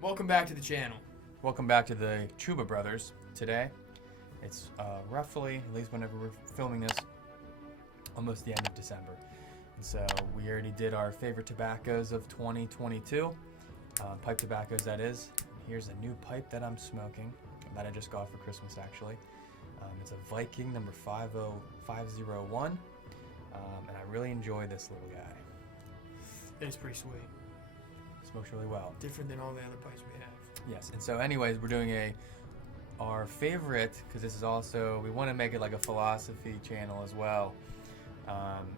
Welcome back to the channel. Welcome back to the Chuba Brothers. Today, it's roughly, at least whenever we're filming this, almost the end of December. And so we already did our favorite tobaccos of 2022, pipe tobaccos that is. Here's a new pipe that I'm smoking that I just got for Christmas actually. It's a Viking number 50501, and I really enjoy this little guy. It's pretty sweet. Smokes really well. Different than all the other pipes we have. Yes, and so anyways, we're doing our favorite, because this is also, we want to make it like a philosophy channel as well.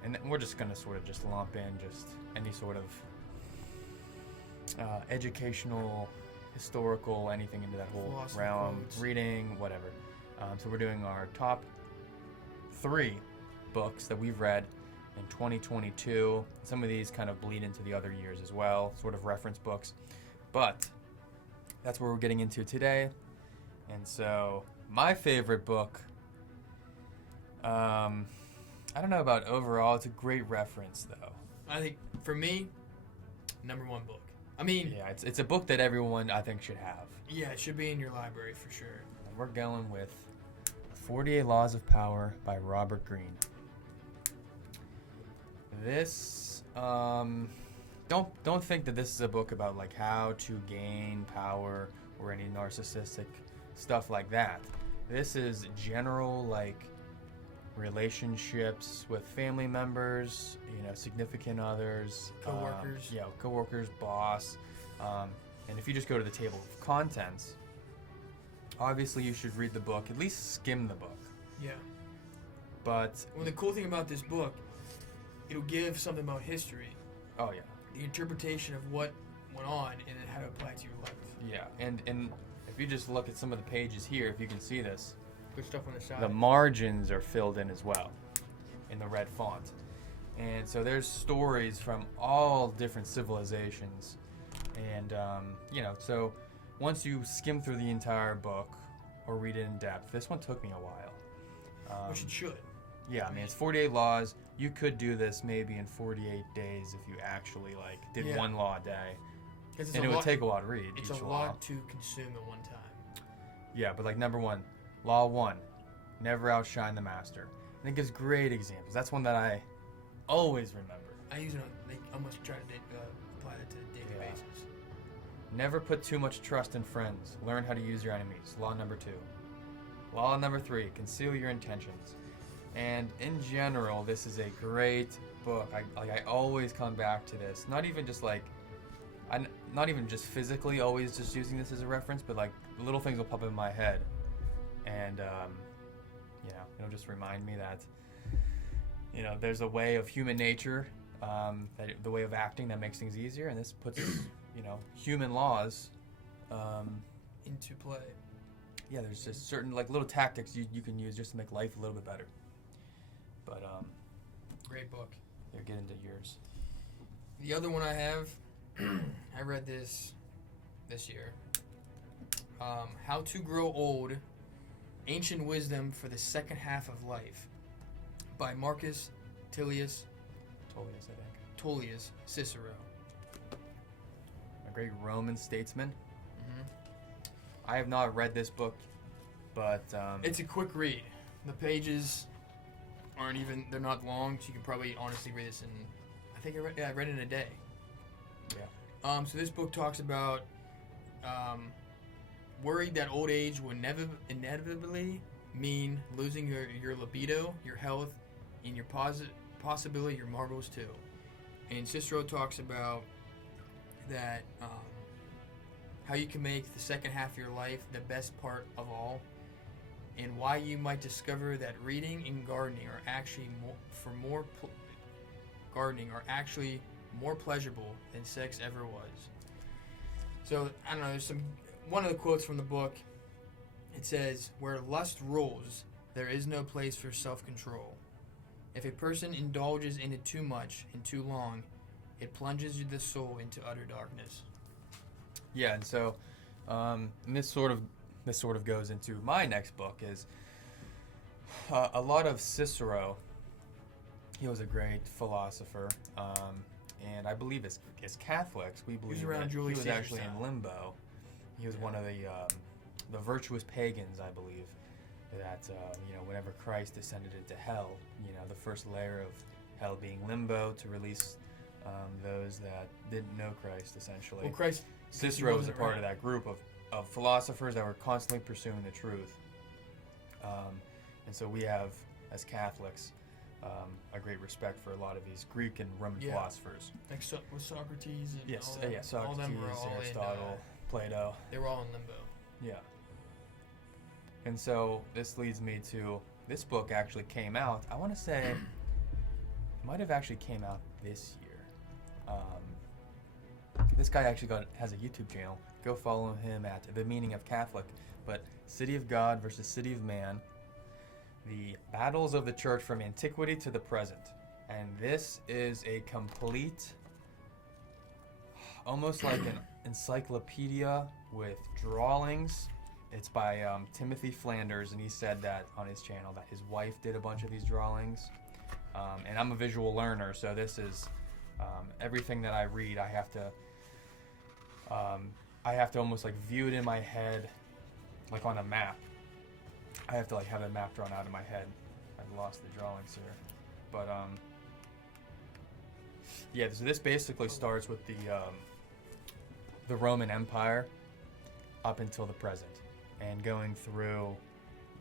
And we're just going to sort of just lump in just any sort of educational, historical, anything into that whole Philosophy realm, quotes. reading, whatever. So we're doing our top 3 books that we've read in 2022. Some of these kind of bleed into the other years as well, sort of reference books. But that's what we're getting into today. And so my favorite book, I don't know about overall, it's a great reference though. I think, for me, number 1 book. I mean, Yeah, it's a book that everyone I think should have. yeah, it should be in your library for sure. And we're going with 48 Laws of Power by Robert Greene. This, don't think that this is a book about like how to gain power or any narcissistic stuff like that. This is general like relationships with family members, significant others, Coworkers. Coworkers, boss, and if you just go to the table of contents, obviously you should read the book, at least skim the book. Yeah. But Well, the cool thing about this book, it'll give something about history, oh yeah, the interpretation of what went on, and then how to apply it to your life. yeah, and if you just look at some of the pages here, if you can see this, Good stuff on the side. the margins are filled in as well in the red font. And so there's stories from all different civilizations. And, so once you skim through the entire book or read it in depth, this one took me a while. Which it should. Yeah, I mean, it's 48 laws. You could do this maybe in 48 days if you actually, did Yeah. one law a day. 'Cause And it would take a while to read It's each a law. lot to consume at one time. Yeah, but number 1, law 1, never outshine the master. And it gives great examples. That's one that I always remember. I use it on, almost try to apply that to a daily Yeah. basis. Never put too much trust in friends. Learn how to use your enemies. Law number 2. Law number 3, conceal your intentions. And in general, this is a great book. I always come back to this. Not even just not even just physically always just using this as a reference, but little things will pop in my head. And, it'll just remind me that, there's a way of human nature, the way of acting that makes things easier. And this puts, human laws, Into play. yeah, there's just certain little tactics you can use just to make life a little bit better. But Great book. yeah, get into yours. The other one I have, I read this year. How to Grow Old, Ancient Wisdom for the Second Half of Life by Marcus Tullius Tullius, I think. Cicero. A great Roman statesman. hmm I have not read this book, but It's a quick read. The pages they're not long, so you can probably honestly read this in, I read it in a day. yeah. So this book talks about worried that old age will inevitably mean losing your libido, your health, and your possibility your marbles too. And Cicero talks about that how you can make the second half of your life the best part of all, and why you might discover that reading and gardening are actually more pleasurable than sex ever was. So I don't know. There's one of the quotes from the book. It says, "Where lust rules, there is no place for self-control. If a person indulges in it too much and too long, it plunges the soul into utter darkness." Yeah, and so and this sort of goes into my next book is a lot of Cicero. He was a great philosopher, and I believe as Catholics we believe around that Julius he was Caesar's actually time. in limbo He was one of the virtuous pagans, I believe, that whenever Christ descended into hell, the first layer of hell being limbo to release those that didn't know Christ, essentially. Well, Christ. Cicero was a part of that group of philosophers that were constantly pursuing the truth. And so we have, as Catholics, a great respect for a lot of these Greek and Roman philosophers. Like with Socrates and Socrates, all them were all Aristotle, Plato. They were all in limbo. Yeah. And so this leads me to, this book actually came out, I want to say, it might have actually came out this year. This guy actually has a YouTube channel. Go follow him at The Meaning of Catholic. But City of God versus City of Man, the battles of the church from antiquity to the present. And this is a complete, almost like an encyclopedia with drawings. It's by Timothy Flanders, and he said that on his channel that his wife did a bunch of these drawings. And I'm a visual learner, so this is everything that I read. I have to almost like view it in my head, like on a map. I have to like have a map drawn out in my head. I've lost the drawings here, but yeah. So this basically starts with the Roman Empire up until the present, and going through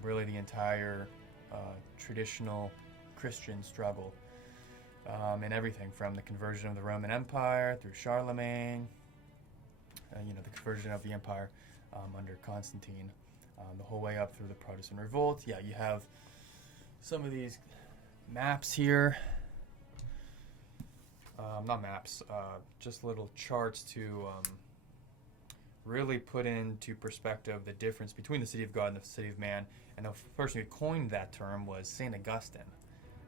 really the entire traditional Christian struggle, and everything from the conversion of the Roman Empire through Charlemagne, the conversion of the empire under Constantine, the whole way up through the Protestant revolt. Yeah, you have some of these maps here. Not maps, just little charts to really put into perspective the difference between the City of God and the City of Man. And the person who coined that term was St. Augustine,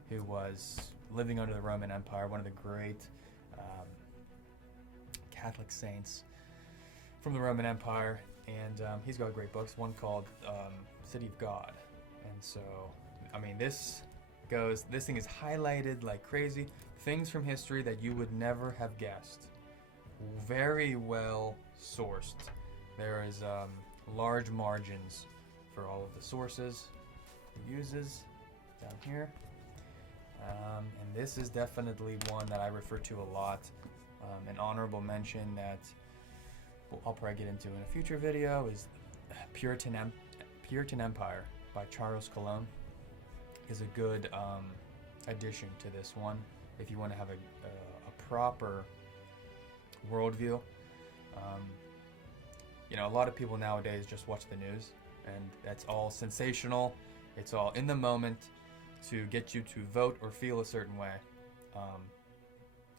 who was living under the Roman Empire, one of the great Catholic saints from the Roman Empire. And he's got great books, one called City of God. And so, I mean, this thing is highlighted like crazy. Things from history that you would never have guessed. Very well sourced. There is large margins for all of the sources he uses down here. And this is definitely one that I refer to a lot. An honorable mention that I'll probably get into in a future video is Puritan Empire by Charles Colon is a good addition to this one if you want to have a proper worldview. A lot of people nowadays just watch the news, and that's all sensational. It's all in the moment to get you to vote or feel a certain way.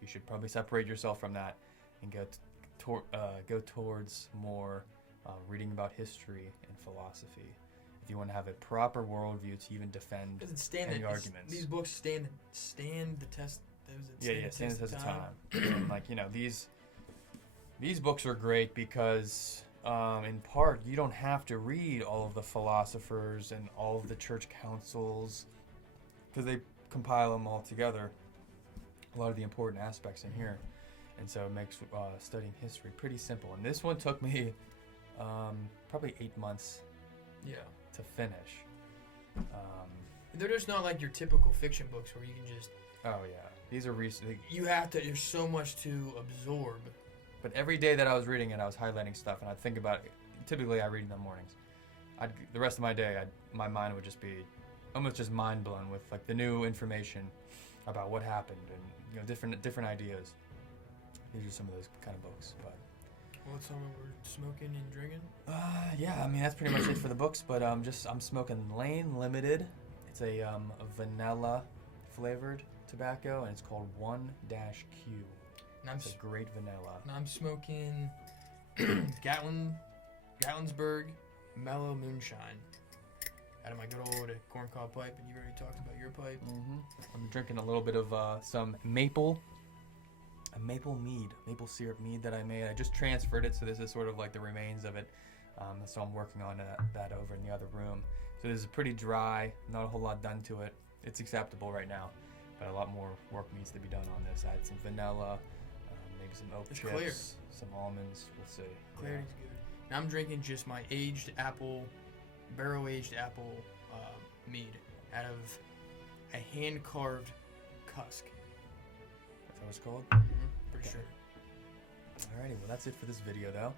You should probably separate yourself from that and go towards more reading about history and philosophy. If you want to have a proper worldview to even defend any arguments. These books stand the test. Stand the test of time. And like these books are great because in part you don't have to read all of the philosophers and all of the church councils, because they compile them all together. A lot of the important aspects in here. And so it makes studying history pretty simple. And this one took me probably 8 months to finish. They're just not like your typical fiction books where you can just... Oh, yeah. These are recent. You have to... There's so much to absorb. But every day that I was reading it, I was highlighting stuff, and I'd think about it. Typically, I read in the mornings. The rest of my day, my mind would just be almost just mind blown with like the new information about what happened and different ideas. These are some of those kind of books, but. Well, it's something we're smoking and drinking? Yeah, I mean, that's pretty much it for the books, but I'm smoking Lane Limited. It's a vanilla flavored tobacco, and it's called 1-Q. It's a great vanilla. And I'm smoking Gatlinburg Mellow Moonshine out of my good old corncob pipe, and you already talked about your pipe. Mm-hmm. I'm drinking a little bit of some maple mead, maple syrup mead that I made. I just transferred it, so this is sort of like the remains of it. So I'm working on that over in the other room. So this is pretty dry, not a whole lot done to it. It's acceptable right now, but a lot more work needs to be done on this. I had some vanilla, maybe some oak chips, clear. some almonds. We'll see. Clarity's good. And I'm drinking just my aged apple, barrel-aged apple mead out of a hand-carved cask. That's what it's called? For Okay. sure. Alrighty, well that's it for this video though.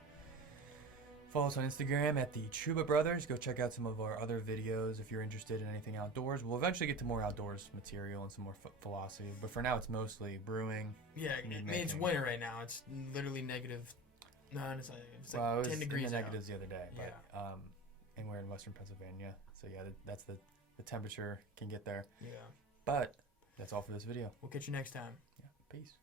Follow us on Instagram at the Chuba Brothers. Go check out some of our other videos if you're interested in anything outdoors. We'll eventually get to more outdoors material and some more philosophy, but for now it's mostly brewing. Yeah, I mean, it's winter right now. It's literally negative. No, it's like, It was 10 degrees in the out. negatives the other day, but and we're in Western Pennsylvania, so yeah, that's the temperature can get there. Yeah. But that's all for this video. We'll catch you next time. Yeah, peace.